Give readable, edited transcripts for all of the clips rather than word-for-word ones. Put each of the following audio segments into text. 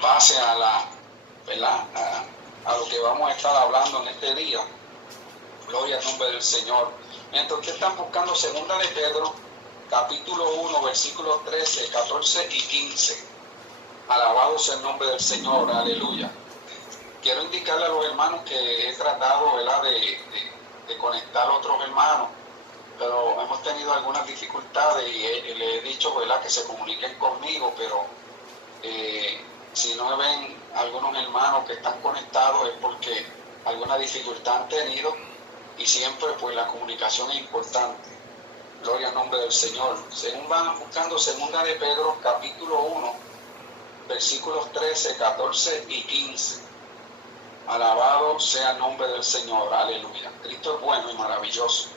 base a ¿verdad? A lo que vamos a estar hablando en este día. Gloria al nombre del Señor. Mientras que están buscando segunda de Pedro, capítulo 1, versículos 13, 14 y 15. Alabado sea el nombre del Señor, aleluya. Quiero indicarle a los hermanos que he tratado, ¿verdad?, de conectar a otros hermanos, pero hemos tenido algunas dificultades y le he dicho, ¿verdad?, que se comuniquen conmigo, pero si no ven algunos hermanos que están conectados es porque alguna dificultad han tenido, y siempre pues la comunicación es importante. Gloria al nombre del Señor. Según van buscando segunda de Pedro, capítulo 1, versículos 13, 14 y 15. Alabado sea el nombre del Señor, aleluya. Cristo es bueno y maravilloso.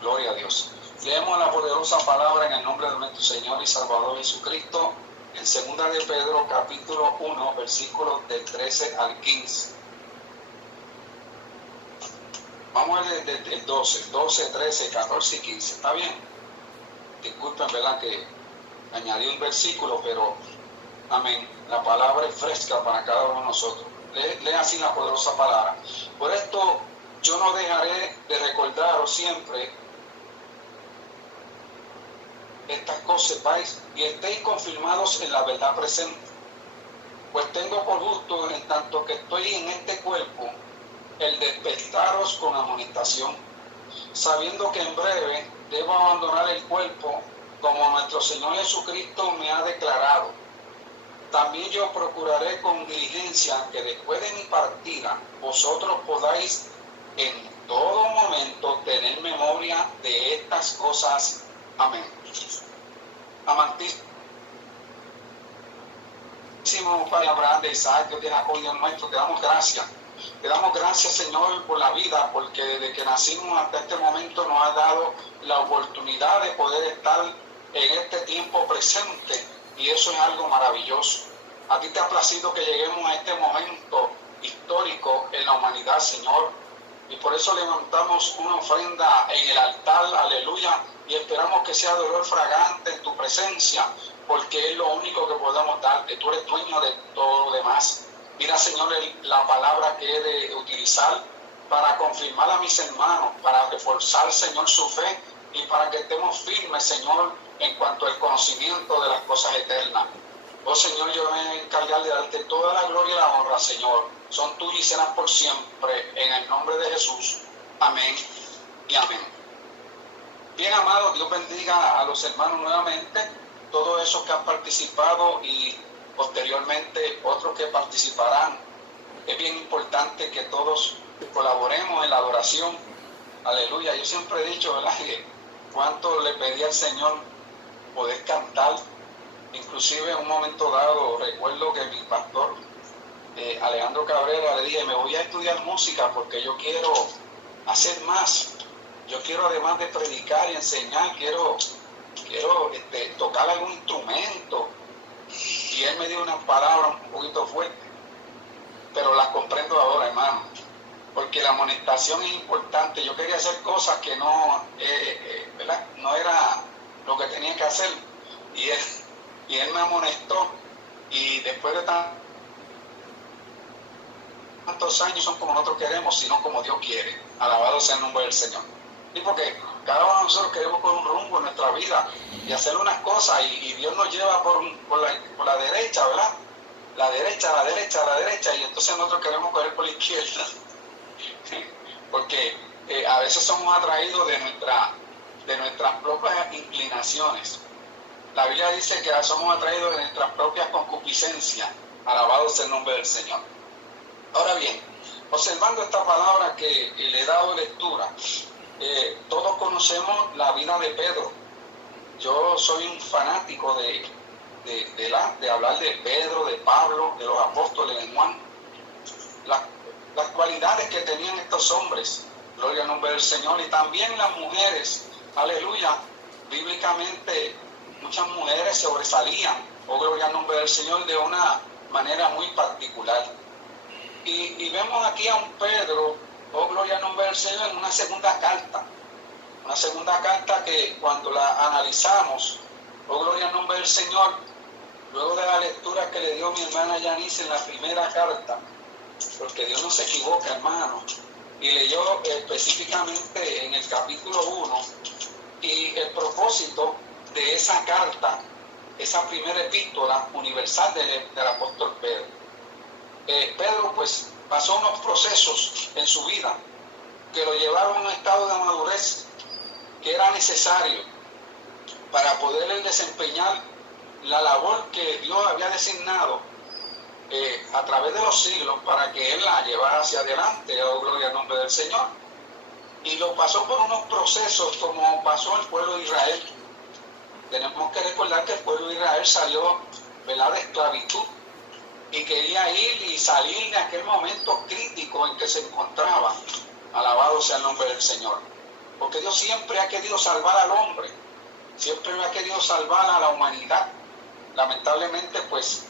Gloria a Dios. Leemos la poderosa palabra en el nombre de nuestro Señor y Salvador Jesucristo, en segunda de Pedro, capítulo 1, versículos del 13 al 15. Vamos a ver desde el 12, 13, 14 y 15. ¿Está bien? Disculpen, ¿verdad?, que añadí un versículo, pero amén. La palabra es fresca para cada uno de nosotros. Lee así la poderosa palabra. Por esto yo no dejaré de recordaros siempre estas cosas, sepáis y estéis confirmados en la verdad presente. Pues tengo por justo, en tanto que estoy en este cuerpo, el despertaros con amonestación, sabiendo que en breve debo abandonar el cuerpo, como nuestro Señor Jesucristo me ha declarado. También yo procuraré con diligencia que después de mi partida vosotros podáis en todo momento tener memoria de estas cosas. Amén. Amantísimo Padre Abraham, de Isaac, Dios de Jacob y Dios nuestro, te damos gracias. Te damos gracias, Señor, por la vida, porque desde que nacimos hasta este momento nos has dado la oportunidad de poder estar en este tiempo presente, y eso es algo maravilloso. A ti te ha placido que lleguemos a este momento histórico en la humanidad, Señor, y por eso levantamos una ofrenda en el altar, aleluya, y esperamos que sea de olor fragante en tu presencia, porque es lo único que podemos darte. Tú eres dueño de todo lo demás. Mira, Señor, la palabra que he de utilizar para confirmar a mis hermanos, para reforzar, Señor, su fe, y para que estemos firmes, Señor, en cuanto al conocimiento de las cosas eternas. Oh, Señor, yo me voy a encargar de darte toda la gloria y la honra, Señor. Son tuyas y serán por siempre, en el nombre de Jesús. Amén y amén. Bien, amados, Dios bendiga a los hermanos nuevamente, todos esos que han participado y posteriormente otros que participarán. Es bien importante que todos colaboremos en la adoración. Aleluya. Yo siempre he dicho, ¿verdad?, que cuánto le pedí al Señor poder cantar. Inclusive en un momento dado recuerdo que mi pastor Alejandro Cabrera le dije, me voy a estudiar música porque yo quiero hacer más. Yo quiero, además de predicar y enseñar, quiero tocar algún instrumento. Y él me dio unas palabras un poquito fuertes, pero las comprendo ahora, hermano, porque la amonestación es importante. Yo quería hacer cosas que no era lo que tenía que hacer, y él me amonestó, y después de tantos años son como nosotros queremos, sino como Dios quiere. Alabado sea el nombre del Señor. Y porque cada uno de nosotros queremos por un rumbo en nuestra vida y hacer unas cosas, y Dios nos lleva por la derecha, ¿verdad? La derecha, y entonces nosotros queremos coger por la izquierda. Porque a veces somos atraídos de nuestras propias inclinaciones. La Biblia dice que somos atraídos de nuestras propias concupiscencias. Alabado sea el nombre del Señor. Ahora bien, observando esta palabra que le he dado lectura, todos conocemos la vida de Pedro. Yo soy un fanático de hablar de Pedro, de Pablo, de los apóstoles, de Juan. Las cualidades que tenían estos hombres, gloria al nombre del Señor, y también las mujeres, aleluya. Bíblicamente muchas mujeres sobresalían, oh gloria al nombre del Señor, de una manera muy particular. Y vemos aquí a un Pedro, oh gloria al nombre del Señor, en una segunda carta que cuando la analizamos, oh gloria al nombre del Señor, luego de la lectura que que le dio mi hermana Yanice en la primera carta, porque Dios no se equivoca, hermano, y leyó específicamente en el capítulo 1, y el propósito de esa carta, esa primera epístola universal del apóstol Pedro. Pedro pues pasó unos procesos en su vida que lo llevaron a un estado de madurez que era necesario para poder desempeñar la labor que Dios había designado a través de los siglos para que él la llevara hacia adelante. Oh, gloria al nombre del Señor. Y lo pasó por unos procesos como pasó el pueblo de Israel. Tenemos que recordar que el pueblo de Israel salió, ¿verdad?, de esclavitud y quería ir y salir de aquel momento crítico en que se encontraba. Alabado sea el nombre del Señor. Porque Dios siempre ha querido salvar al hombre, siempre ha querido salvar a la humanidad. Lamentablemente, pues,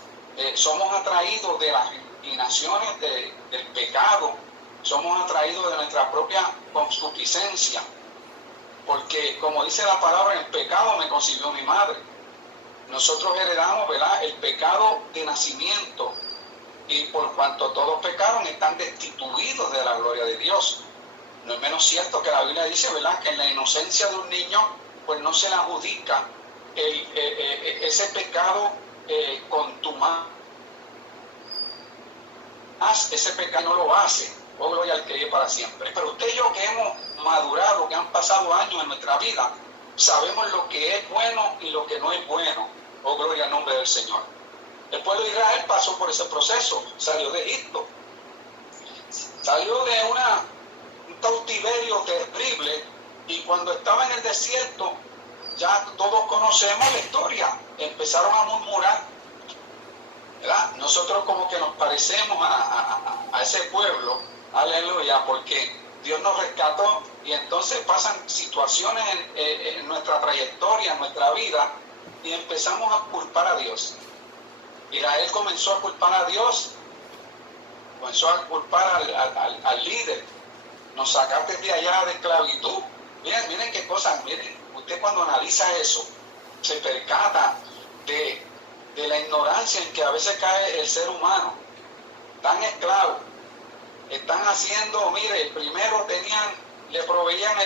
somos atraídos de las inclinaciones del pecado, somos atraídos de nuestra propia concupiscencia, porque como dice la palabra, en pecado me concibió mi madre. Nosotros heredamos, ¿verdad?, el pecado de nacimiento, y por cuanto todos pecaron, están destituidos de la gloria de Dios. No es menos cierto que la Biblia dice, ¿verdad?, que en la inocencia de un niño, pues no se le adjudica ese pecado contumaz. Ese pecado no lo hace, oh gloria al que vive para siempre. Pero usted y yo, que hemos madurado, que han pasado años en nuestra vida, sabemos lo que es bueno y lo que no es bueno, oh gloria al nombre del Señor. El pueblo de Israel pasó por ese proceso, salió de Egipto, salió de un cautiverio terrible, y cuando estaba en el desierto, ya todos conocemos la historia, empezaron a murmurar, ¿verdad? Nosotros como que nos parecemos a ese pueblo, aleluya, porque Dios nos rescató, y entonces pasan situaciones en nuestra trayectoria, en nuestra vida, y empezamos a culpar a Dios. Israel comenzó a culpar a Dios, comenzó a culpar al líder. Nos sacaste de allá de esclavitud. Miren qué cosas, miren, usted cuando analiza eso, se percata de la ignorancia en que a veces cae el ser humano. Están esclavos, están haciendo, mire, primero le proveían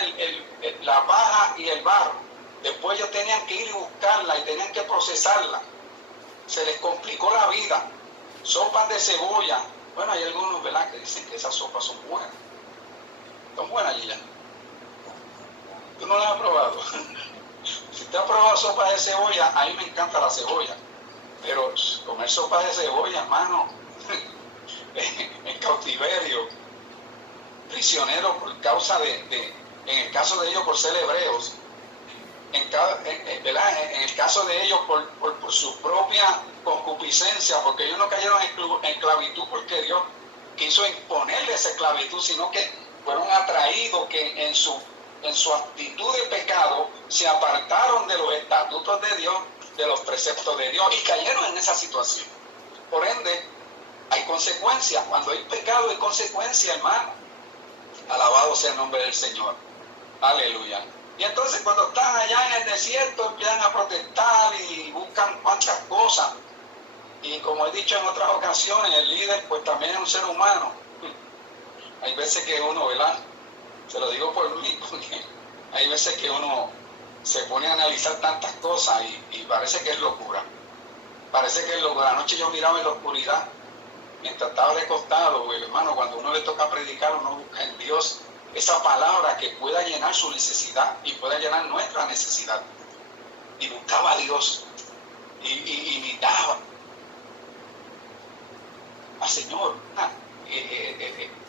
la paja y el barro, después ellos tenían que ir y buscarla y tenían que procesarla. Se les complicó la vida. Sopas de cebolla. Bueno, hay algunos, ¿verdad?, que dicen que esas sopas son buenas. ¿Son buenas, Gillian? ¿Tú no las has probado? Si usted ha probado sopas de cebolla, a mí me encanta la cebolla. Pero comer sopas de cebolla, hermano, en cautiverio, prisionero por causa en el caso de ellos por ser hebreos, ¿verdad?, en el caso de ellos por su propia concupiscencia, porque ellos no cayeron en esclavitud porque Dios quiso imponerle esa esclavitud, sino que fueron atraídos que en su actitud de pecado se apartaron de los estatutos de Dios, de los preceptos de Dios, y cayeron en esa situación. Por ende, hay consecuencias. Cuando hay pecado hay consecuencias, hermano. Alabado sea el nombre del Señor. Aleluya. Y entonces cuando están allá en el desierto empiezan a protestar y buscan cuantas cosas. Y como he dicho en otras ocasiones, el líder pues también es un ser humano. Hay veces que uno, ¿verdad?, se lo digo por mí, porque hay veces que uno se pone a analizar tantas cosas y parece que es locura. Parece que es locura. Anoche yo miraba en la oscuridad, mientras estaba recostado, pues, hermano, cuando uno le toca predicar, uno busca en Dios esa palabra que pueda llenar su necesidad y pueda llenar nuestra necesidad. Y buscaba a Dios y miraba al Señor,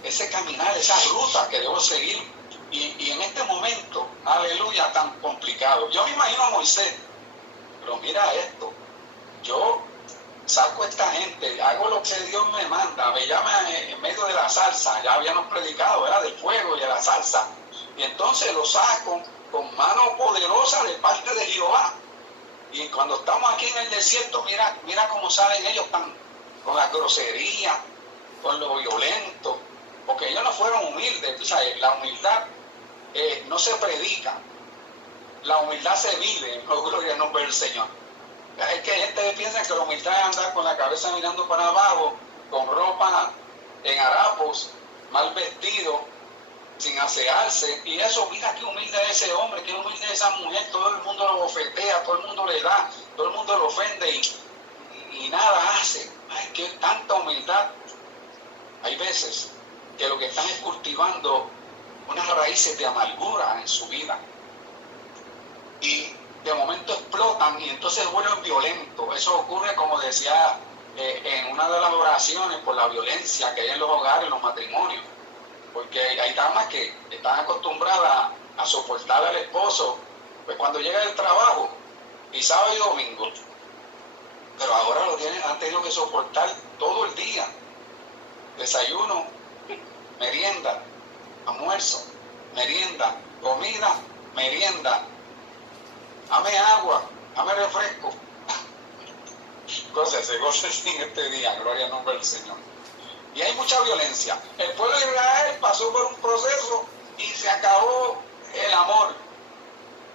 ese caminar, esa ruta que debo seguir. Y en este momento, aleluya, tan complicado. Yo me imagino a Moisés, pero mira esto, yo saco a esta gente, hago lo que Dios me manda, me llama en medio de la salsa, ya habíamos predicado, ¿verdad?, del fuego y de la salsa, y entonces lo saco con mano poderosa de parte de Jehová. Y cuando estamos aquí en el desierto, mira cómo salen ellos con la grosería, con lo violento, porque ellos no fueron humildes. Tú sabes, la humildad no se predica, la humildad se vive, oh, gloria al nombre del Señor. Es que hay gente que piensa que la humildad es andar con la cabeza mirando para abajo, con ropa en harapos, mal vestido, sin asearse. Y eso, mira qué humilde es ese hombre, qué humilde es esa mujer. Todo el mundo lo bofetea, todo el mundo le da, todo el mundo lo ofende y nada hace. Ay, qué tanta humildad. Hay veces que lo que están es cultivando unas raíces de amargura en su vida. Y de momento explotan y entonces vuelven violentos. Eso ocurre, como decía en una de las oraciones, por la violencia que hay en los hogares, en los matrimonios. Porque hay damas que están acostumbradas a soportar al esposo, pues cuando llega del trabajo, y sábado y domingo. Pero ahora han tenido que soportar todo el día. Desayuno, merienda, almuerzo, merienda, comida, merienda. Dame agua, dame refresco. Se goce en este día, gloria al nombre del Señor. Y hay mucha violencia. El pueblo de Israel pasó por un proceso y se acabó el amor.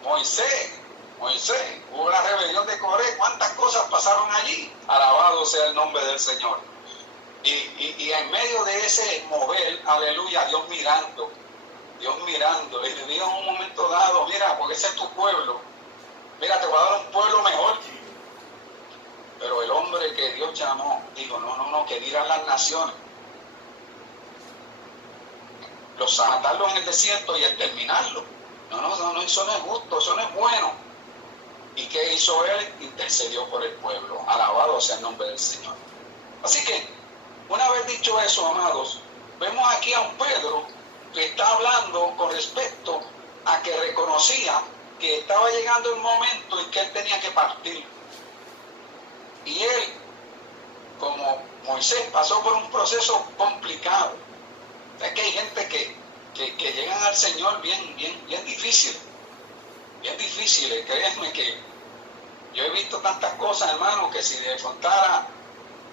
Moisés, hubo la rebelión de Coré. ¿Cuántas cosas pasaron allí? Alabado sea el nombre del Señor. Y en medio de ese mover, aleluya, Dios mirando, y le dijo en un momento dado, mira, porque ese es tu pueblo, mira, te voy a dar un pueblo mejor. Pero el hombre que Dios llamó, dijo, no, que dirán las naciones. Los matarlos en el desierto y exterminarlos. No, eso no es justo, eso no es bueno. ¿Y qué hizo él? Intercedió por el pueblo. Alabado sea el nombre del Señor. Así que, una vez dicho eso, amados, vemos aquí a un Pedro que está hablando con respecto a que reconocía que estaba llegando el momento en que él tenía que partir. Y él, como Moisés, pasó por un proceso complicado. Es que hay gente que llegan al Señor bien difícil. Bien difíciles. Créanme que yo he visto tantas cosas, hermano, que si le contara,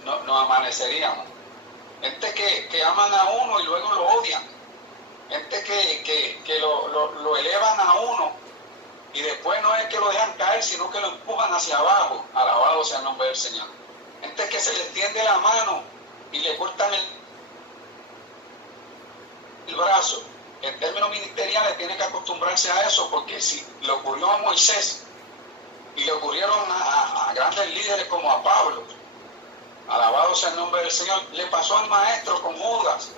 nos amaneceríamos. Gente que aman a uno y luego lo odian. Gente que lo elevan a uno y después no es que lo dejan caer, sino que lo empujan hacia abajo. Alabado sea el nombre del Señor. Gente que se le tiende la mano y le cortan el brazo. En términos ministeriales tiene que acostumbrarse a eso, porque si le ocurrió a Moisés y le ocurrieron a grandes líderes como a Pablo, alabado sea el nombre del Señor, le pasó al maestro con Judas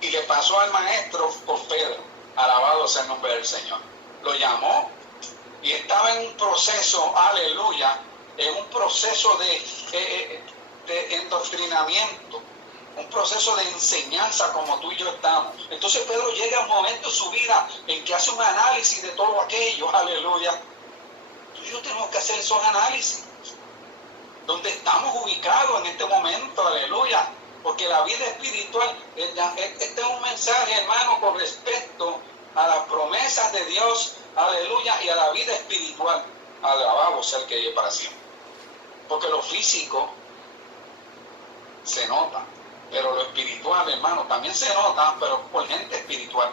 y le pasó al maestro con Pedro. Alabado sea el nombre del Señor. Lo llamó y estaba en un proceso, aleluya, en un proceso de endoctrinamiento, un proceso de enseñanza como tú y yo estamos. Entonces Pedro llega a un momento en su vida en que hace un análisis de todo aquello, aleluya. Tú y yo tenemos que hacer esos análisis. ¿Dónde estamos ubicados en este momento? Aleluya. Porque la vida espiritual, este es un mensaje, hermano, con respecto a las promesas de Dios, aleluya, y a la vida espiritual. Alabado sea el que vive para siempre. Porque lo físico se nota, pero lo espiritual, hermano, también se nota, pero por gente espiritual.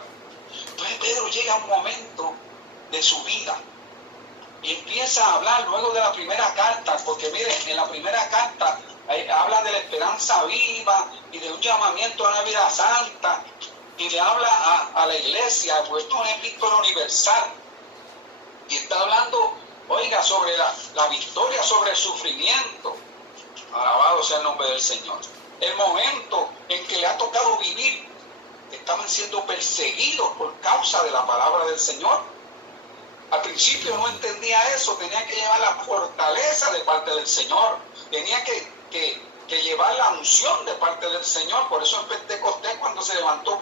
Entonces Pedro llega a un momento de su vida y empieza a hablar luego de la primera carta, porque miren, en la primera carta habla de la esperanza viva y de un llamamiento a una vida santa, y le habla a la iglesia, pues esto es una epístola universal, y está hablando, oiga, sobre la victoria sobre el sufrimiento. Alabado sea el nombre del Señor. El momento en que le ha tocado vivir, estaban siendo perseguidos por causa de la palabra del Señor. Al principio no entendía eso, tenía que llevar la fortaleza de parte del Señor, tenía que llevar la unción de parte del Señor. Por eso en Pentecostés, cuando se levantó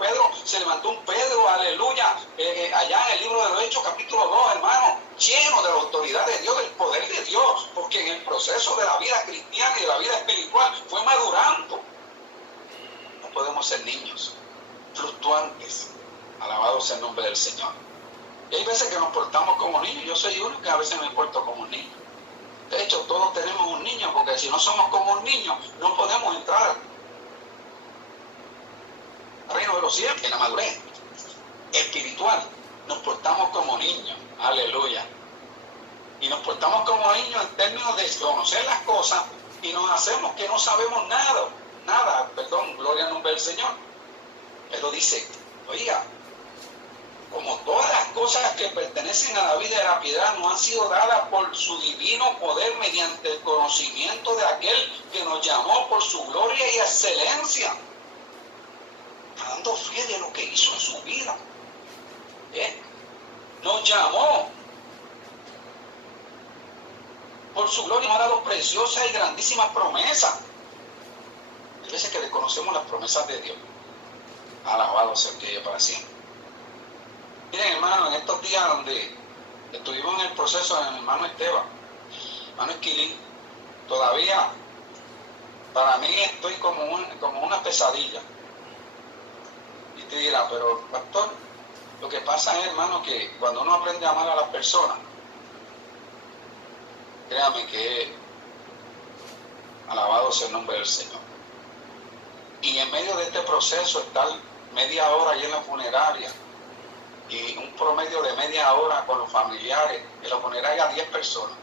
un Pedro, aleluya, allá en el libro de los Hechos, capítulo 2, hermano, lleno de la autoridad de Dios, del poder de Dios, porque en el proceso de la vida cristiana y de la vida espiritual fue madurando. No podemos ser niños fluctuantes. Alabado sea el nombre del Señor. Y hay veces que nos portamos como niños. Yo soy uno que a veces me porto como un niño. De hecho, todos tenemos un niño, porque si no somos como un niño, no podemos entrar al reino de los cielos. En la madurez espiritual nos portamos como niños. Aleluya. Y nos portamos como niños en términos de conocer las cosas y nos hacemos que no sabemos nada, gloria al nombre del Señor. Pero dice, oiga, como todas las cosas que pertenecen a la vida de la piedad nos han sido dadas por su divino poder mediante el conocimiento de aquel que nos llamó por su gloria y excelencia, dando fe de lo que hizo en su vida. Nos llamó por su gloria, nos ha dado preciosas y grandísimas promesas. Hay veces que desconocemos las promesas de Dios. Alabado sea Dios para siempre. Miren, hermano, en estos días donde estuvimos en el proceso de mi hermano Esteban, hermano Esquilín, todavía para mí estoy como una pesadilla. Y te dirá, pero pastor, lo que pasa es, hermano, que cuando uno aprende a amar a las personas, créame que alabado sea el nombre del Señor. Y en medio de este proceso, estar media hora ahí en la funeraria y un promedio de media hora con los familiares, en la funeraria 10 personas.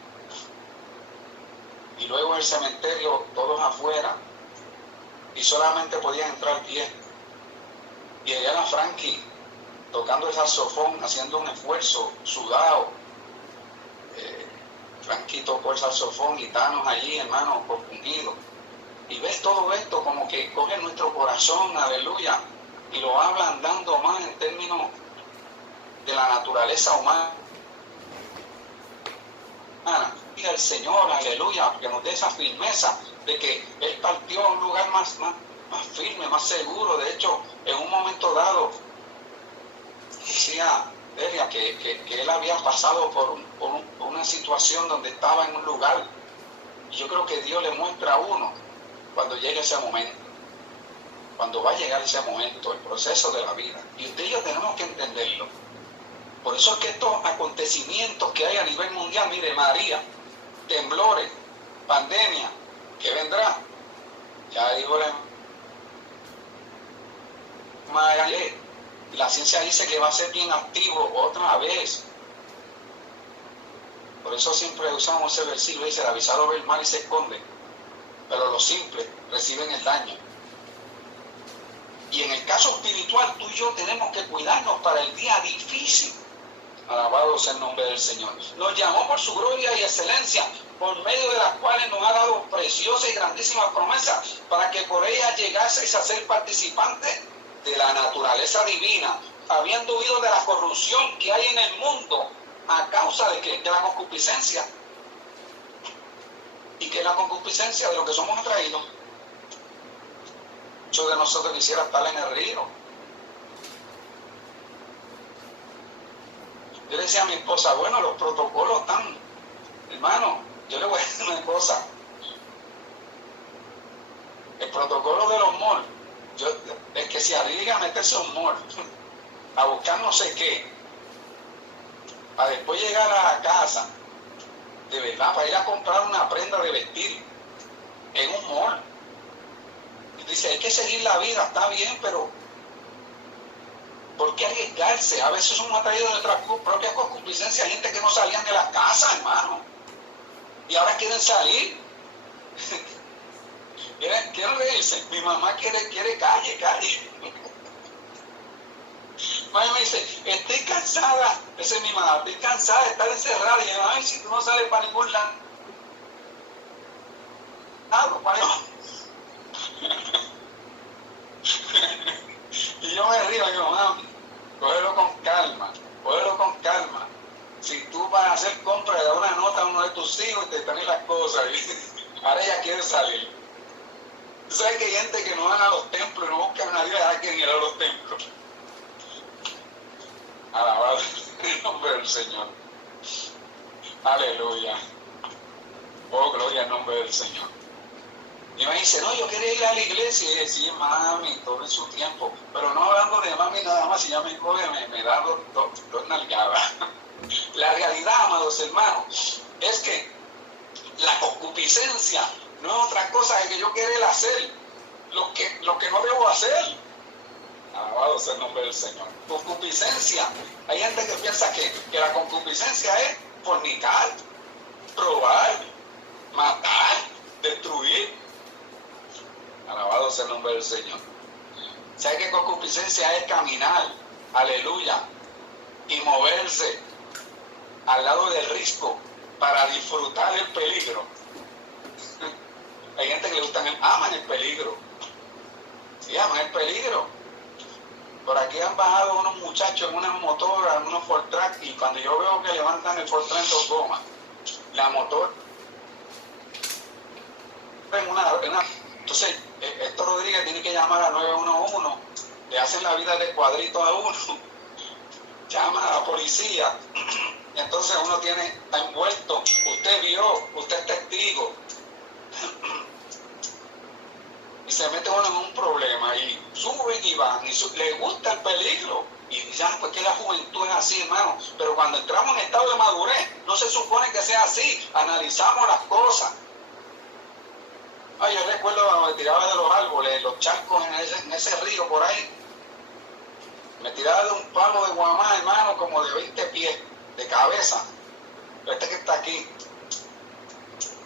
Y luego en el cementerio, todos afuera, y solamente podían entrar 10. Y allá la Frankie tocando el saxofón, haciendo un esfuerzo, sudado. Frankie tocó el saxofón y Thanos allí, hermano, compungido. Y ves todo esto como que coge nuestro corazón, aleluya, y lo hablan dando más en términos de la naturaleza humana. Mira el Señor, aleluya, que nos dé esa firmeza de que Él partió a un lugar más firme, más seguro. De hecho, en un momento dado, decía Delia que Él había pasado por una situación donde estaba en un lugar. Y yo creo que Dios le muestra a uno cuando llegue ese momento, cuando va a llegar ese momento, el proceso de la vida. Y usted y yo tenemos que entenderlo. Por eso es que estos acontecimientos que hay a nivel mundial, mire, María, temblores, pandemia, ¿qué vendrá? Ya dijo la ciencia dice que va a ser bien activo otra vez. Por eso siempre usamos ese versículo, dice, el avisado ve el mal y se esconde, pero los simples reciben el daño. Y en el caso espiritual, tú y yo tenemos que cuidarnos para el día difícil. Alabado sea el nombre del Señor. Nos llamó por su gloria y excelencia, por medio de las cuales nos ha dado preciosas y grandísimas promesas, para que por ellas llegaseis a ser participantes de la naturaleza divina, habiendo huido de la corrupción que hay en el mundo, a causa de que de la concupiscencia. ¿Y que es la concupiscencia? De lo que somos atraídos. Muchos de nosotros quisiera estar en el río. Yo le decía a mi esposa, bueno, los protocolos están, hermano, yo le voy a decir una cosa. El protocolo de los malls, es que se arriesga a meterse a un mall, a buscar no sé qué, para después llegar a la casa, de verdad, para ir a comprar una prenda de vestir en un mall. Y dice, hay que seguir la vida, está bien, pero ¿por qué arriesgarse? A veces somos atraídos de nuestra propia concupiscencia. Hay gente que no salían de la casa, hermano, y ahora quieren salir. Quieren reírse. Mi mamá quiere calle. Mami me dice, estoy cansada. Esa es mi mamá, estoy cansada de estar encerrada. Y yo, ay, si tú no sales para ningún lado, y yo me río, y digo, mami, cógelo con calma. Si tú vas a hacer compra, le das una nota a uno de tus hijos y te traen las cosas, y ahora ella quiere salir. Tú sabes que hay gente que no van a los templos y no buscan a nadie a quien ir a los templos. Alabado el nombre del Señor. Aleluya. Oh, gloria al nombre del Señor. Y me dice, no, yo quería ir a la iglesia. Y decía, mami, todo en su tiempo. Pero no hablando de mami nada más, si ya me coge, me da dos nalgadas. La realidad, amados hermanos, es que la concupiscencia no es otra cosa que yo querer hacer lo que no debo hacer. Alabado sea el nombre del Señor. Concupiscencia. Hay gente que piensa que la concupiscencia es fornicar. robar, matar, destruir. Alabado sea el nombre del Señor. ¿Sabe qué concupiscencia es? Caminar, aleluya, y moverse al lado del risco para disfrutar el peligro. Hay gente que le gusta, aman el peligro. Sí, aman el peligro. Por aquí han bajado unos muchachos en una motora, en unos Ford Track, y cuando yo veo que levantan el Ford Track en 2 gomas, la motor entonces Héctor Rodríguez tiene que llamar a 911, le hacen la vida de cuadrito a uno, llama a la policía, entonces uno está envuelto, usted vio, usted es testigo, y se mete uno en un problema, y suben y van, y le gusta el peligro, y ya, pues que la juventud es así, hermano, pero cuando entramos en estado de madurez, no se supone que sea así, analizamos las cosas. Ay, yo recuerdo cuando me tiraba de los árboles, los charcos en ese río por ahí, me tiraba de un palo de guamá, hermano, como de 20 pies, de cabeza, este que está aquí,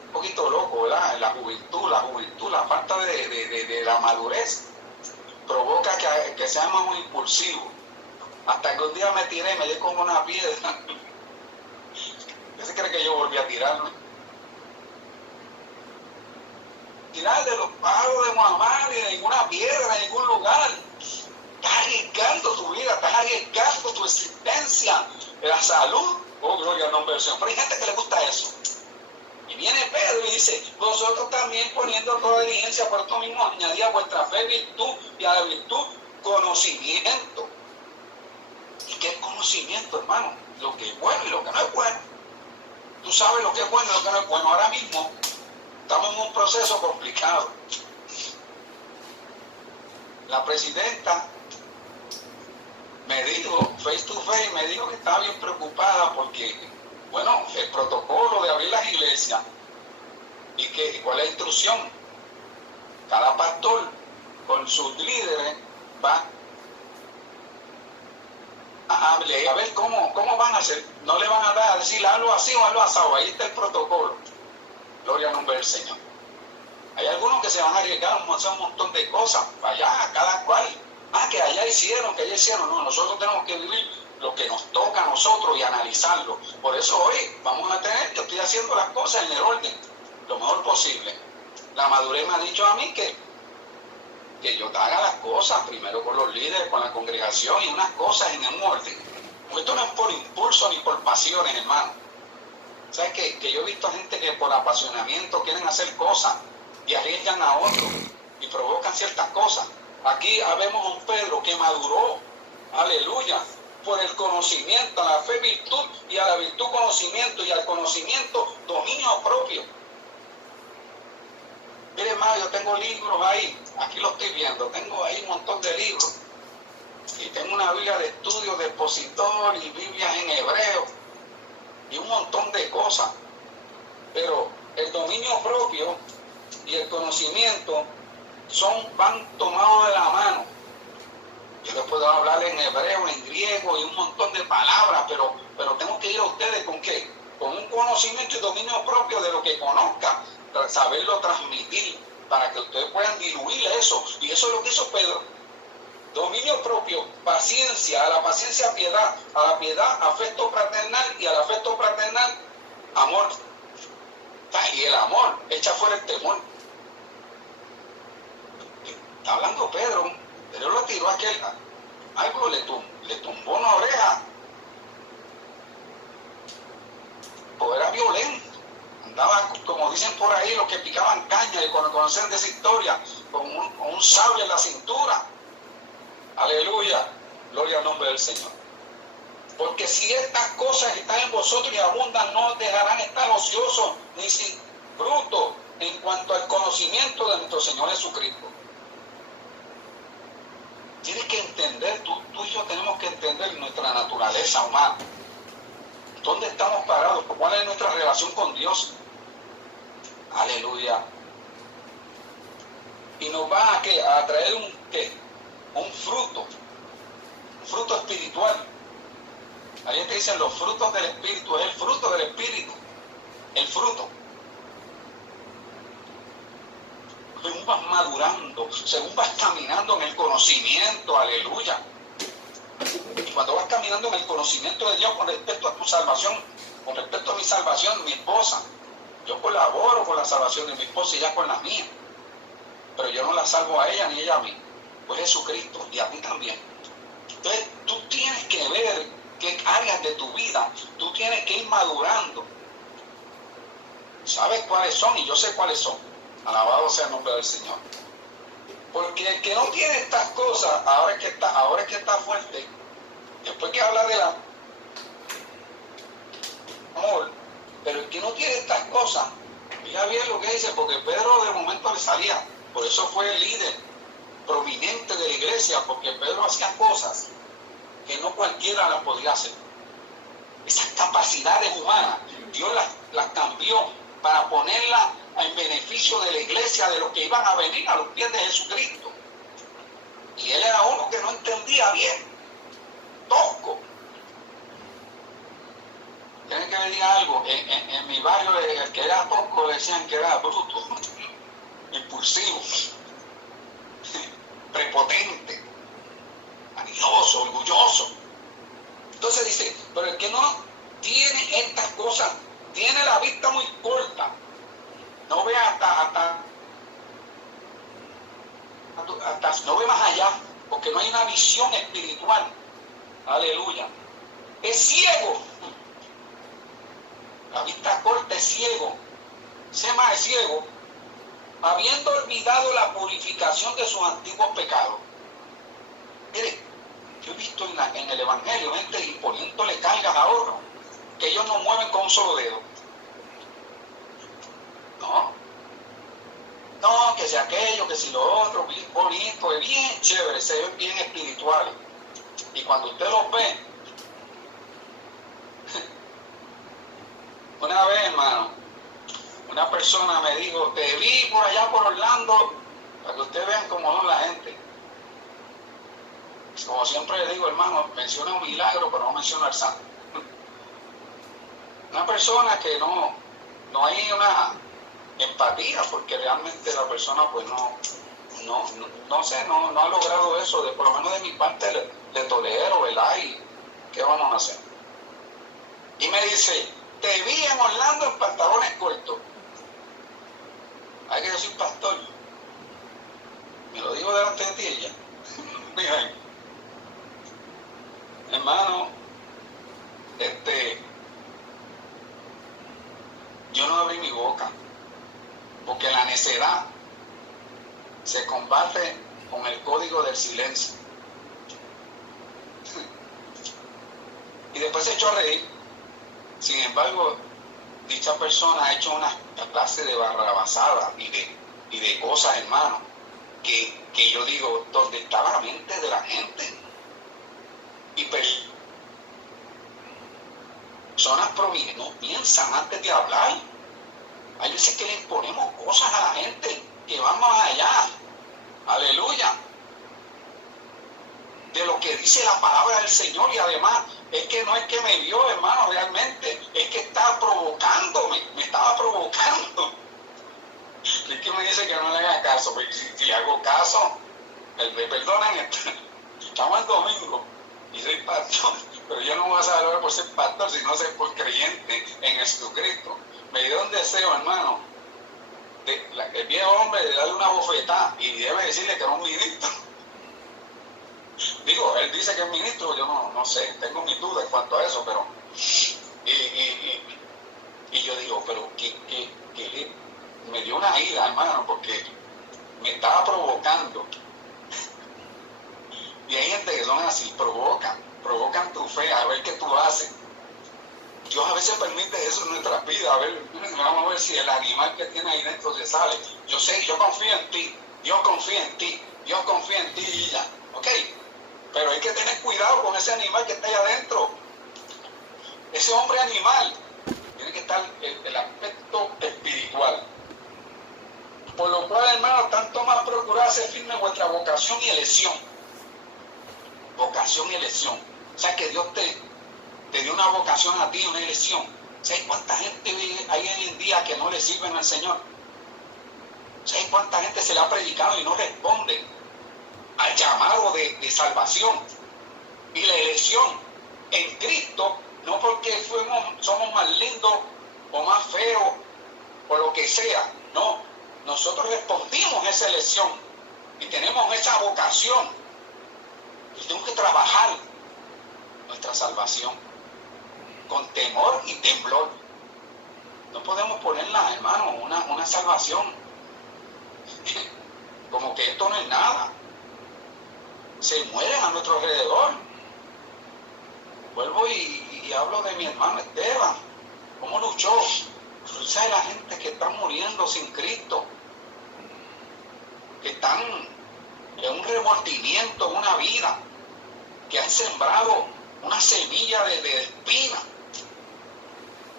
un poquito loco, ¿verdad? La juventud, la falta de la madurez provoca que seamos muy impulsivos. Hasta que un día me tiré, me di como una piedra. ¿Qué se cree que yo volví a tirarme? Tirar de los palos de Muhammad, ni de ninguna piedra, de ningún lugar. Estás arriesgando tu vida, estás arriesgando tu existencia, la salud. Oh, gloria al nombre del Señor. Pero hay gente que le gusta eso. Y viene Pedro y dice, vosotros también poniendo toda diligencia, por esto mismo añadí a vuestra fe virtud, y a la virtud conocimiento. ¿Y qué es conocimiento, hermano? Lo que es bueno y lo que no es bueno. Tú sabes lo que es bueno y lo que no es bueno. Ahora mismo estamos en un proceso complicado. La presidenta me dijo, face to face, me dijo que estaba bien preocupada porque, bueno, el protocolo de abrir las iglesias y que, ¿cuál es la instrucción? Cada pastor con sus líderes va a ver cómo van a hacer. No le van a decir hazlo así o hazlo asado. Ahí está el protocolo. Gloria al nombre del Señor. Hay algunos que se van a arriesgar a hacer un montón de cosas. Allá, cada cual. Que allá hicieron, No, nosotros tenemos que vivir lo que nos toca a nosotros y analizarlo. Por eso hoy vamos a yo estoy haciendo las cosas en el orden, lo mejor posible. La madurez me ha dicho a mí que yo haga las cosas primero con los líderes, con la congregación y unas cosas en un orden. Porque esto no es por impulso ni por pasiones, hermano. ¿Sabes qué? Que yo he visto a gente que por apasionamiento quieren hacer cosas y arriesgan a otros y provocan ciertas cosas. Aquí vemos a un Pedro que maduró, aleluya, por el conocimiento, a la fe virtud, y a la virtud conocimiento, y al conocimiento dominio propio. Mire, hermano, yo tengo libros ahí, aquí lo estoy viendo, tengo ahí un montón de libros. Y tengo una Biblia de estudio de expositor y Biblias en hebreo y un montón de cosas. Pero el dominio propio y el conocimiento van tomados de la mano. Yo les puedo hablar en hebreo, en griego y un montón de palabras, pero tengo que ir a ustedes ¿con qué? Con un conocimiento y dominio propio de lo que conozca, para saberlo transmitir, para que ustedes puedan diluir eso. Y eso es lo que hizo Pedro. Dominio propio, paciencia, a la paciencia piedad, a la piedad afecto fraternal, y al afecto fraternal amor. Y el amor echa fuera el temor. Está hablando Pedro lo tiró a aquel, algo le tumbó una oreja, o era violento, andaba, como dicen por ahí, los que picaban caña, y cuando conocen de esa historia, con un sable en la cintura. Aleluya, gloria al nombre del Señor. Porque si estas cosas están en vosotros y abundan, no os dejarán estar ociosos ni sin fruto en cuanto al conocimiento de nuestro Señor Jesucristo. Tienes que entender, tú y yo tenemos que entender nuestra naturaleza humana. ¿Dónde estamos parados? ¿Cuál es nuestra relación con Dios? Aleluya. Y nos va a traer un fruto espiritual. Ahí te dicen los frutos del Espíritu, es el fruto del Espíritu. el fruto. Según vas madurando, según vas caminando en el conocimiento, aleluya. Y cuando vas caminando en el conocimiento de Dios con respecto a tu salvación, con respecto a mi salvación, mi esposa, yo colaboro con la salvación de mi esposa y ella con la mía. Pero yo no la salvo a ella ni ella a mí. Pues Jesucristo y a ti también. Entonces tú tienes que ver qué áreas de tu vida tú tienes que ir madurando. ¿Sabes cuáles son? Y yo sé cuáles son. Alabado sea el nombre del Señor. Porque el que no tiene estas cosas, ahora es que está fuerte, después que habla del amor, pero el que no tiene estas cosas, mira bien lo que dice, porque Pedro de momento le salía, por eso fue el líder prominente de la iglesia, porque Pedro hacía cosas que no cualquiera las podía hacer. Esas capacidades humanas, Dios las cambió para ponerlas en beneficio de la iglesia, de los que iban a venir a los pies de Jesucristo. Y él era uno que no entendía bien, tosco. ¿Tienen que me diga algo? En mi barrio, el que era tosco decían que era bruto, impulsivo, prepotente, vanidoso, orgulloso. Entonces dice, pero el que no tiene estas cosas, tiene la vista muy corta, no ve hasta no ve más allá, porque no hay una visión espiritual. Aleluya. Es ciego. La vista corta es ciego. Sema es ciego, habiendo olvidado la purificación de sus antiguos pecados. Mire, yo he visto en el Evangelio gente imponiéndole cargas a otros que ellos no mueven con un solo dedo. No, que sea aquello, que si lo otro, bien bonito, es bien chévere, se ven bien espirituales. Y cuando usted los ve, una vez, hermano, una persona me dijo, te vi por allá por Orlando, para que ustedes vean cómo son la gente. Como siempre le digo, hermano, menciona un milagro, pero no menciona al santo. Una persona que no hay una empatía, porque realmente la persona pues no ha logrado eso, por lo menos de mi parte le tolero, ¿verdad? Y ¿qué vamos a hacer? Y me dice, te vi en Orlando en pantalones cortos. Hay que decir pastor. Me lo digo delante de ti ella. Mira, hermano, yo no abrí mi boca, porque la necedad se combate con el código del silencio. Y después se echó a reír. Sin embargo, dicha persona ha hecho una clase de barrabasada y de cosas, hermano, que yo digo, ¿dónde estaba la mente de la gente? Y personas prominentes no piensan antes de hablar. Hay veces que le imponemos cosas a la gente que van más allá, aleluya, de lo que dice la palabra del Señor. Y además es que no es que me vio, hermano, realmente es que estaba provocándome, me estaba provocando. Es que me dice que no le haga caso, porque si le hago caso, me perdonan, estamos en domingo y soy pastor, pero yo no voy a saber por ser pastor, sino ser por creyente en Jesucristo. Me dio un deseo, hermano, el viejo hombre de darle una bofetada y debe decirle que era un ministro. Digo, él dice que es ministro, yo no sé, tengo mis dudas en cuanto a eso, pero y yo digo, pero que me dio una ira, hermano, porque me estaba provocando. Y hay gente que son así, provocan tu fe, a ver qué tú haces. Dios a veces permite eso en nuestras vidas, a ver, vamos a ver si el animal que tiene ahí dentro se sale. Yo sé, yo confío en ti, Dios confía en ti y ya, ¿ok? Pero hay que tener cuidado con ese animal que está ahí adentro. Ese hombre animal tiene que estar el aspecto espiritual. Por lo cual, hermano, tanto más procurar hacer firme vuestra vocación y elección. Vocación y elección. O sea que Dios te dio una vocación a ti, una elección. ¿Sabes cuánta gente hay hoy en día que no le sirven al Señor? ¿Sabes cuánta gente se le ha predicado y no responde al llamado de salvación y la elección en Cristo? No porque somos más lindos o más feos o lo que sea. No, nosotros respondimos a esa elección y tenemos esa vocación y tenemos que trabajar nuestra salvación con temor y temblor. No podemos ponerla, hermano, una salvación como que esto no es nada. Se mueren a nuestro alrededor. Vuelvo y hablo de mi hermano Esteban, cómo luchó. ¿Sabes la gente que está muriendo sin Cristo? Que están en un remordimiento, en una vida, que han sembrado una semilla de espina,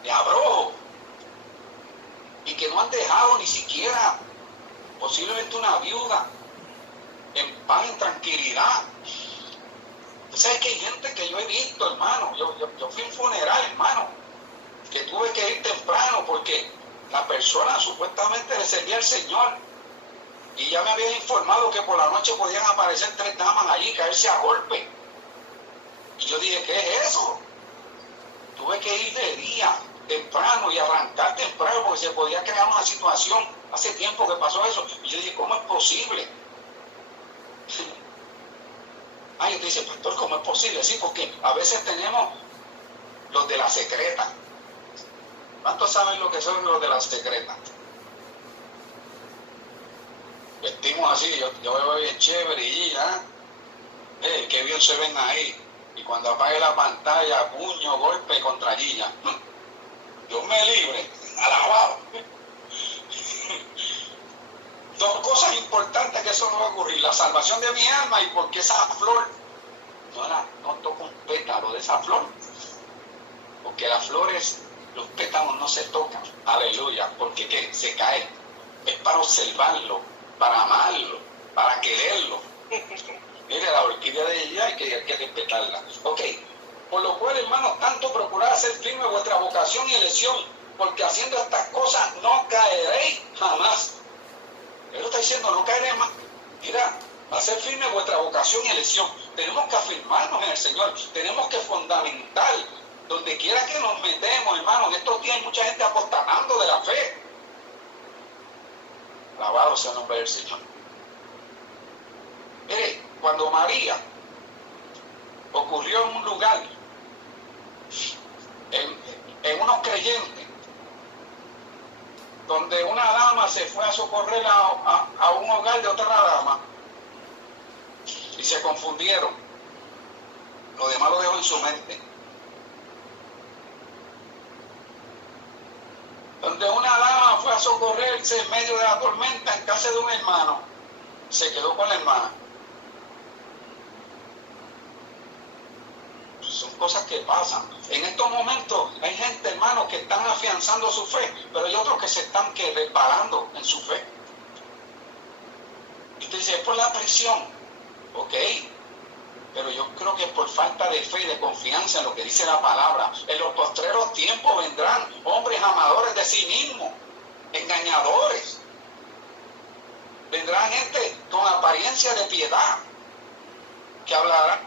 de abrojo, y que no han dejado ni siquiera posiblemente una viuda en paz, en tranquilidad. ¿Sabes que hay gente que yo he visto, hermano? Yo fui a un funeral, hermano, que tuve que ir temprano porque la persona supuestamente le servía al Señor y ya me habían informado que por la noche podían aparecer 3 damas allí, caerse a golpe. Y yo dije, ¿qué es eso? Tuve que ir de día, temprano, y arrancar temprano porque se podía crear una situación. Hace tiempo que pasó eso. Y yo dije, ¿cómo es posible? Ay, usted dice, pastor, ¿cómo es posible? Sí, porque a veces tenemos los de la secreta. ¿Cuántos saben lo que son los de la secreta? Vestimos así, yo veo bien chévere y ya, qué bien se ven ahí. Y cuando apague la pantalla, puño, golpe contra Gilla. Dios me libre, alabado. 2 cosas importantes que eso no va a ocurrir: la salvación de mi alma y porque esa flor no toca un pétalo de esa flor, porque las flores, los pétalos no se tocan, aleluya, porque ¿qué? Se caen. Es para observarlo, para amarlo, para quererlo. Mire, la orquídea de ella hay que respetarla. Ok, por lo cual, hermanos, tanto procurad hacer firme vuestra vocación y elección, porque haciendo estas cosas no caeréis jamás. Él lo está diciendo, no caeréis más. Mira, hacer firme vuestra vocación y elección. Tenemos que afirmarnos en el Señor. Tenemos que fundamentar donde quiera que nos metemos, hermanos. En estos días hay mucha gente apostatando de la fe. Alabado sea el nombre del Señor. Mire, cuando María ocurrió en un lugar, en unos creyentes, donde una dama se fue a socorrer a un hogar de otra dama y se confundieron, lo demás lo dejó en su mente. Donde una dama fue a socorrerse en medio de la tormenta en casa de un hermano, se quedó con la hermana. Son cosas que pasan. En estos momentos hay gente, hermanos, que están afianzando su fe, pero hay otros que se están resbalando en su fe. Y usted dice, es por la presión. Ok, pero yo creo que es por falta de fe y de confianza en lo que dice la palabra. En los postreros tiempos vendrán hombres amadores de sí mismos, engañadores. Vendrá gente con apariencia de piedad, que hablará.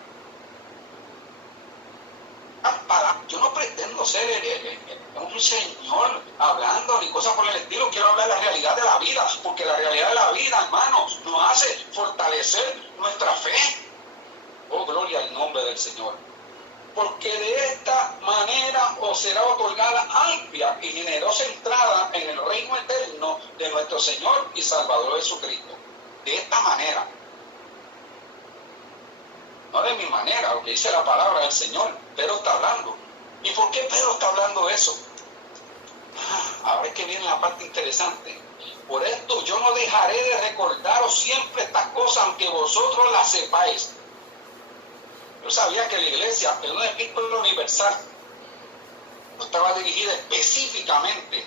Yo no pretendo ser un señor hablando ni cosas por el estilo. Quiero hablar de la realidad de la vida, porque la realidad de la vida, hermano, nos hace fortalecer nuestra fe. Oh, gloria al nombre del Señor. Porque de esta manera os será otorgada amplia y generosa entrada en el reino eterno de nuestro Señor y Salvador Jesucristo. De esta manera. No de mi manera, lo que dice la palabra del Señor. Pedro está hablando. ¿Y por qué Pedro está hablando eso? Ahora es que viene la parte interesante. Por esto yo no dejaré de recordaros siempre estas cosas, aunque vosotros las sepáis. Yo sabía que la iglesia, en una epístola universal, no estaba dirigida específicamente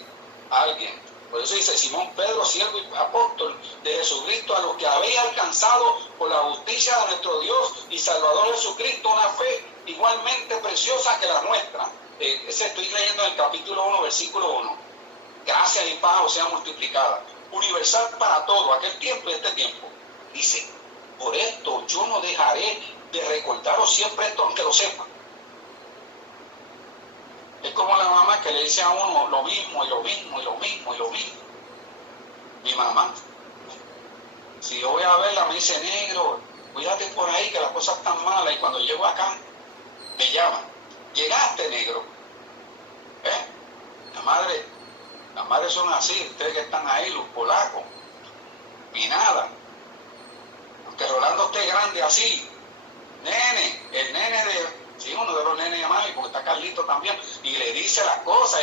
a alguien. Por eso dice Simón Pedro, siervo y apóstol de Jesucristo, a los que habéis alcanzado por la justicia de nuestro Dios y Salvador Jesucristo una fe igualmente preciosa que la nuestra. estoy leyendo en el capítulo 1, versículo 1. Gracia y paz sean multiplicadas. Universal para todo, aquel tiempo y este tiempo. Dice, por esto yo no dejaré de recordaros siempre esto, aunque lo sepan. Es como la mamá que le dice a uno lo mismo y lo mismo y lo mismo y lo mismo. Mi mamá, si yo voy a verla, me dice, negro, cuídate por ahí que las cosas están malas. Y cuando llego acá, me llama, llegaste, negro. Las madres son así, ustedes que están ahí, los polacos, ni nada. Aunque Rolando esté grande así, nene, el nene sí, uno de los nenes de mami, porque está Carlito también, y le dice las cosas,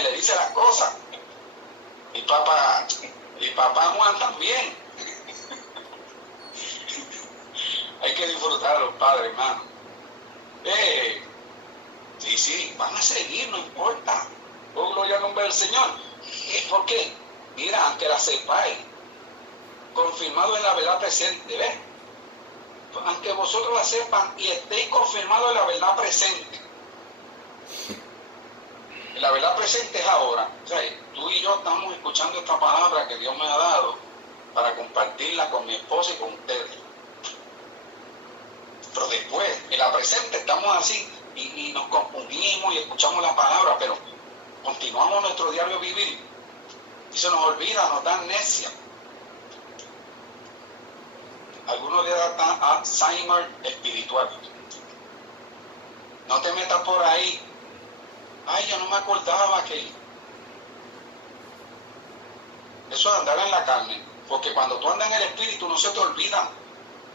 Y papá Juan también. Hay que disfrutar a los padres, hermano. Sí, van a seguir, no importa. Oh, gloria al nombre del Señor. ¿Por qué? Mira, aunque la sepáis, confirmado en la verdad presente, ¿ves? Aunque vosotros la sepan y estéis confirmados en la verdad presente. La verdad presente es ahora. O sea, tú y yo estamos escuchando esta palabra que Dios me ha dado para compartirla con mi esposa y con ustedes. Pero después, en la presente estamos así y nos confundimos y escuchamos la palabra, pero continuamos nuestro diario vivir y se nos olvida, nos da amnesia. Algunos le dan Alzheimer espiritual. No te metas por ahí. Ay, yo no me acordaba que... Eso es andar en la carne. Porque cuando tú andas en el espíritu no se te olvidan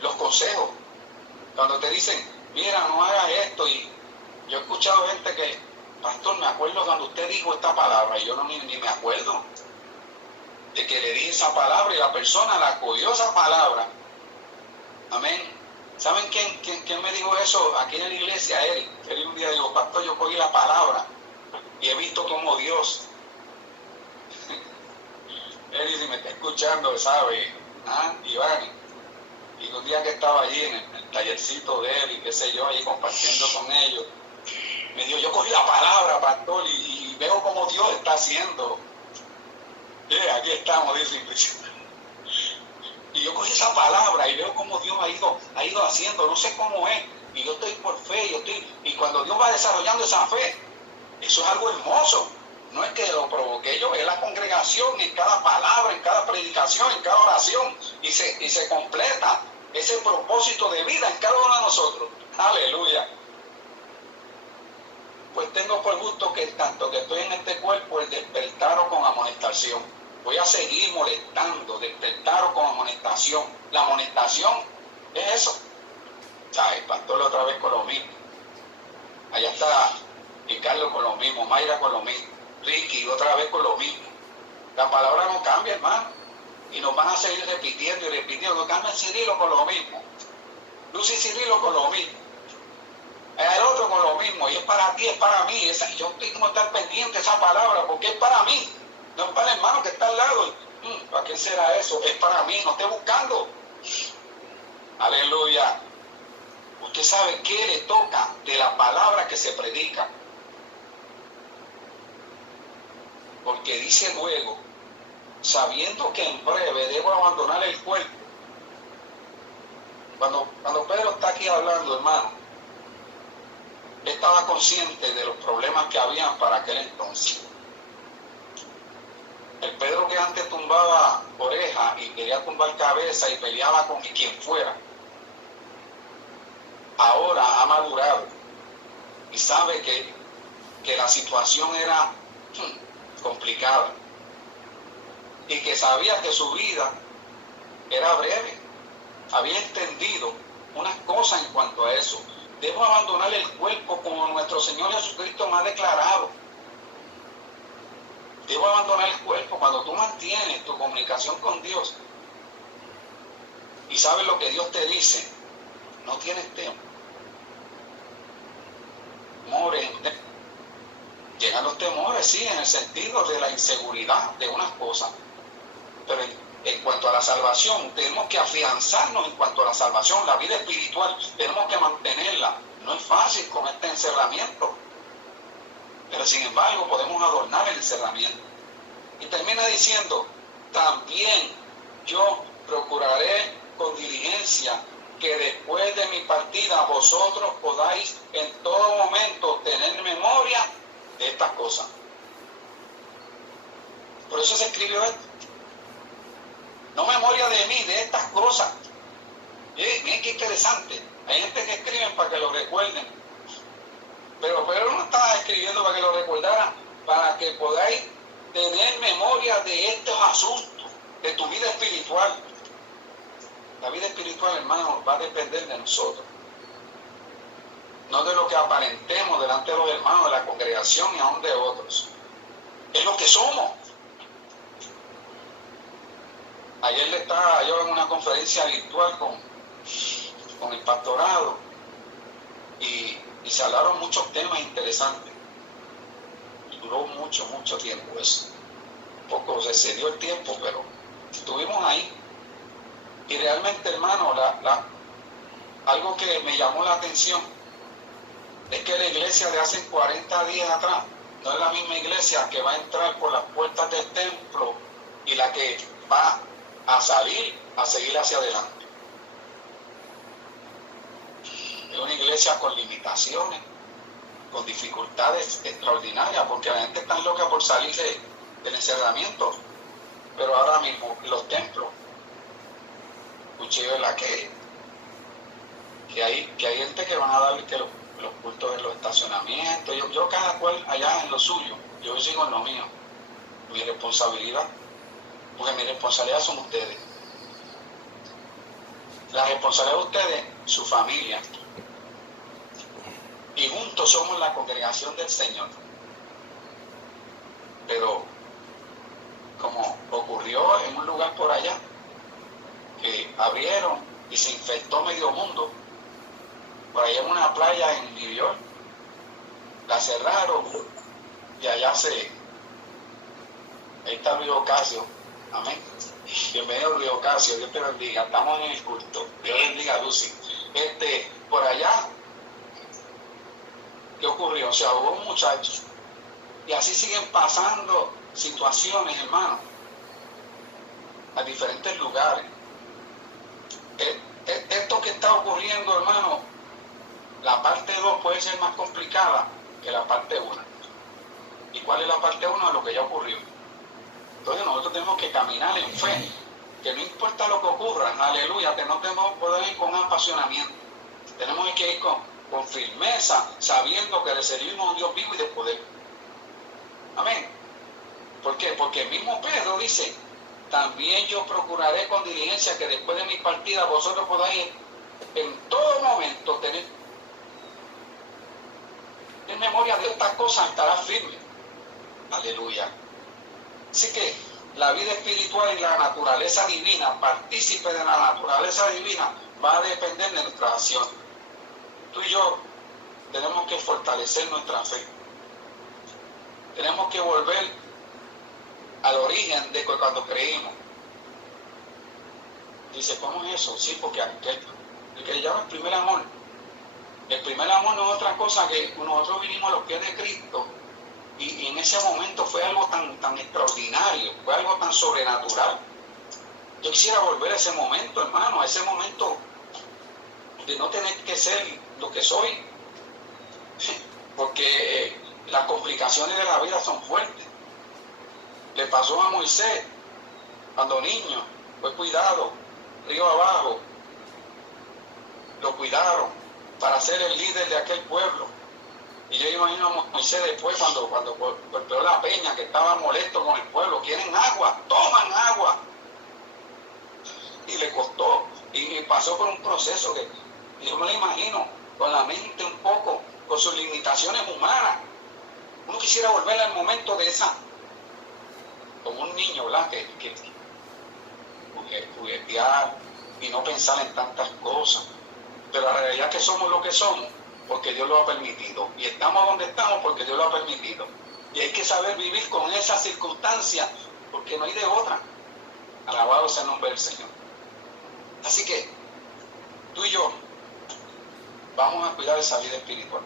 los consejos. Cuando te dicen, mira, no hagas esto. Y yo he escuchado gente que, pastor, me acuerdo cuando usted dijo esta palabra. Y yo ni me acuerdo de que le dije esa palabra y la persona la cogió esa palabra. Amén. ¿Saben quién me dijo eso aquí en la iglesia? Él un día dijo, pastor, yo cogí la palabra y he visto como Dios. Él dice, me está escuchando, ¿sabe? Iván. Y un día que estaba allí en el tallercito de él y qué sé yo, allí compartiendo con ellos, me dijo, yo cogí la palabra, pastor, y veo como Dios está haciendo. Aquí estamos, dice. Y yo cogí esa palabra y veo cómo Dios ha ido haciendo, no sé cómo es. Y yo estoy por fe, y cuando Dios va desarrollando esa fe, eso es algo hermoso. No es que lo provoqué yo, es la congregación en cada palabra, en cada predicación, en cada oración. Y se completa ese propósito de vida en cada uno de nosotros. Aleluya. Pues tengo por gusto que tanto que estoy en este cuerpo, el despertar con amonestación. Voy a seguir molestando, despertar con amonestación. La amonestación es eso. ¿Sabes? El pastor otra vez con lo mismo. Allá está y Carlos con lo mismo, Mayra con lo mismo, Ricky otra vez con lo mismo. La palabra no cambia, hermano. Y nos van a seguir repitiendo y repitiendo. No cambia Cirilo con lo mismo. Lucy y Cirilo con lo mismo. El otro con lo mismo. Y es para ti, es para mí. Yo tengo que estar pendiente de esa palabra porque es para mí. No es para el hermano que está al lado. ¿Para qué será eso? Es para mí, no esté buscando. Aleluya. Usted sabe qué le toca de la palabra que se predica. Porque dice luego, sabiendo que en breve debo abandonar el cuerpo. Cuando Pedro está aquí hablando, hermano, estaba consciente de los problemas que habían para aquel entonces. El Pedro que antes tumbaba oreja y quería tumbar cabeza y peleaba con quien fuera, ahora ha madurado y sabe que la situación era complicada y que sabía que su vida era breve. Había entendido unas cosas en cuanto a eso. Debo abandonar el cuerpo como nuestro Señor Jesucristo me ha declarado. Debo abandonar el cuerpo. Cuando tú mantienes tu comunicación con Dios y sabes lo que Dios te dice, no tienes temor. Llegan los temores, sí, en el sentido de la inseguridad de unas cosas. Pero en cuanto a la salvación, tenemos que afianzarnos en cuanto a la salvación, la vida espiritual, tenemos que mantenerla. No es fácil con este encerramiento. Pero sin embargo podemos adornar el encerramiento. Y termina diciendo, también yo procuraré con diligencia que después de mi partida vosotros podáis en todo momento tener memoria de estas cosas. Por eso se escribió esto. No memoria de mí, de estas cosas. Miren qué interesante. Hay gente que escriben para que lo recuerden. Pero no estaba escribiendo para que lo recordaran, para que podáis tener memoria de estos asuntos, de tu vida espiritual. La vida espiritual, hermano, va a depender de nosotros. No de lo que aparentemos delante de los hermanos de la congregación y aún de otros. Es lo que somos. Ayer estaba yo en una conferencia virtual con el pastorado y se hablaron muchos temas interesantes. Duró mucho tiempo eso. Poco se excedió el tiempo, pero estuvimos ahí. Y realmente, hermano, algo que me llamó la atención es que la iglesia de hace 40 días atrás no es la misma iglesia que va a entrar por las puertas del templo y la que va a salir, a seguir hacia adelante. Es una iglesia con limitaciones, con dificultades extraordinarias, porque la gente está loca por salir del encerramiento. Pero ahora mismo los templos, escuché que hay gente que van a dar que los cultos en los estacionamientos. Yo cada cual allá en lo suyo, yo sigo en lo mío. Mi responsabilidad, porque mi responsabilidad son ustedes. La responsabilidad de ustedes, su familia. Y juntos somos la congregación del Señor. Pero como ocurrió en un lugar por allá, que abrieron y se infectó medio mundo, por allá en una playa en New York, la cerraron y allá ahí está Río Casio, amén. Bienvenido Río Casio, Dios te bendiga, estamos en el culto, Dios bendiga a Lucy. Por allá, ¿qué ocurrió? Se ahogó un muchacho y así siguen pasando situaciones, hermano, a diferentes lugares. Esto que está ocurriendo, hermano, la parte 2 puede ser más complicada que la parte 1. ¿Y cuál es la parte 1? De lo que ya ocurrió. Entonces nosotros tenemos que caminar en fe, que no importa lo que ocurra, aleluya, que no tenemos que poder ir con apasionamiento. Tenemos que ir con firmeza, sabiendo que le servimos a un Dios vivo y de poder. Amén. ¿Por qué? Porque el mismo Pedro dice, también yo procuraré con diligencia que después de mi partida vosotros podáis en todo momento tener en memoria de estas cosas, estará firme. Aleluya. Así que la vida espiritual y la naturaleza divina, partícipe de la naturaleza divina, va a depender de nuestra acción. Tú y yo tenemos que fortalecer nuestra fe. Tenemos que volver al origen de cuando creímos. Dice, ¿cómo es eso? Sí, porque el que llama el primer amor. El primer amor no es otra cosa que nosotros vinimos a los pies de Cristo y en ese momento fue algo tan extraordinario, fue algo tan sobrenatural. Yo quisiera volver a ese momento, hermano, a ese momento de no tener que ser lo que soy, porque las complicaciones de la vida son fuertes. Le pasó a Moisés cuando niño, fue cuidado, río abajo, lo cuidaron para ser el líder de aquel pueblo. Y yo imagino a Moisés después cuando golpeó la peña, que estaba molesto con el pueblo, quieren agua, toman agua. Y le costó, y pasó por un proceso que yo me lo imagino, con la mente un poco, con sus limitaciones humanas. Uno quisiera volver al momento de esa, como un niño, ¿verdad? Que juguetear y no pensar en tantas cosas. Pero la realidad es que somos lo que somos porque Dios lo ha permitido. Y estamos donde estamos porque Dios lo ha permitido. Y hay que saber vivir con esas circunstancias porque no hay de otra. Alabado sea el nombre del Señor. Así que tú y yo vamos a cuidar esa vida espiritual.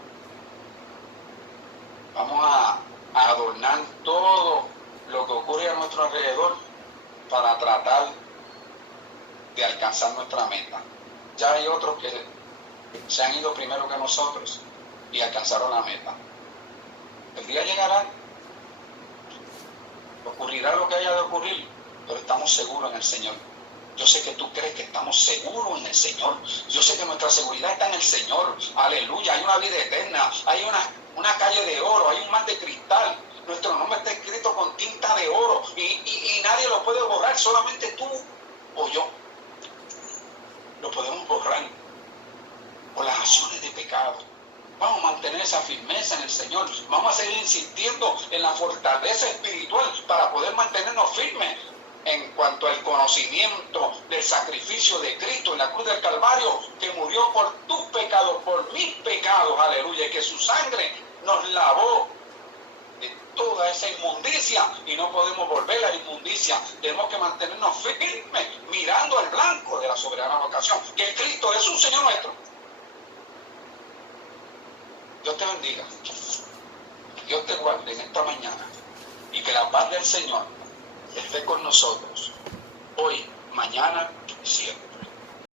Vamos a adornar todo lo que ocurre a nuestro alrededor para tratar de alcanzar nuestra meta. Ya hay otros que se han ido primero que nosotros y alcanzaron la meta. El día llegará, ocurrirá lo que haya de ocurrir, pero estamos seguros en el Señor. Yo sé que tú crees que estamos seguros en el Señor. Yo sé que nuestra seguridad está en el Señor. Aleluya, hay una vida eterna, hay una calle de oro, hay un mar de cristal. Nuestro nombre está escrito con tinta de oro y nadie lo puede borrar, solamente tú o yo. Lo podemos borrar por las acciones de pecado. Vamos a mantener esa firmeza en el Señor. Vamos a seguir insistiendo en la fortaleza espiritual para poder mantenernos firmes en cuanto al conocimiento del sacrificio de Cristo en la cruz del Calvario, que murió por tus pecados, por mis pecados, aleluya, y que su sangre nos lavó de toda esa inmundicia y no podemos volver a la inmundicia. Tenemos que mantenernos firmes mirando al blanco de la soberana vocación, que es Cristo Jesús, Señor nuestro. Dios te bendiga, Dios te guarde en esta mañana y que la paz del Señor esté con nosotros hoy, mañana y siempre.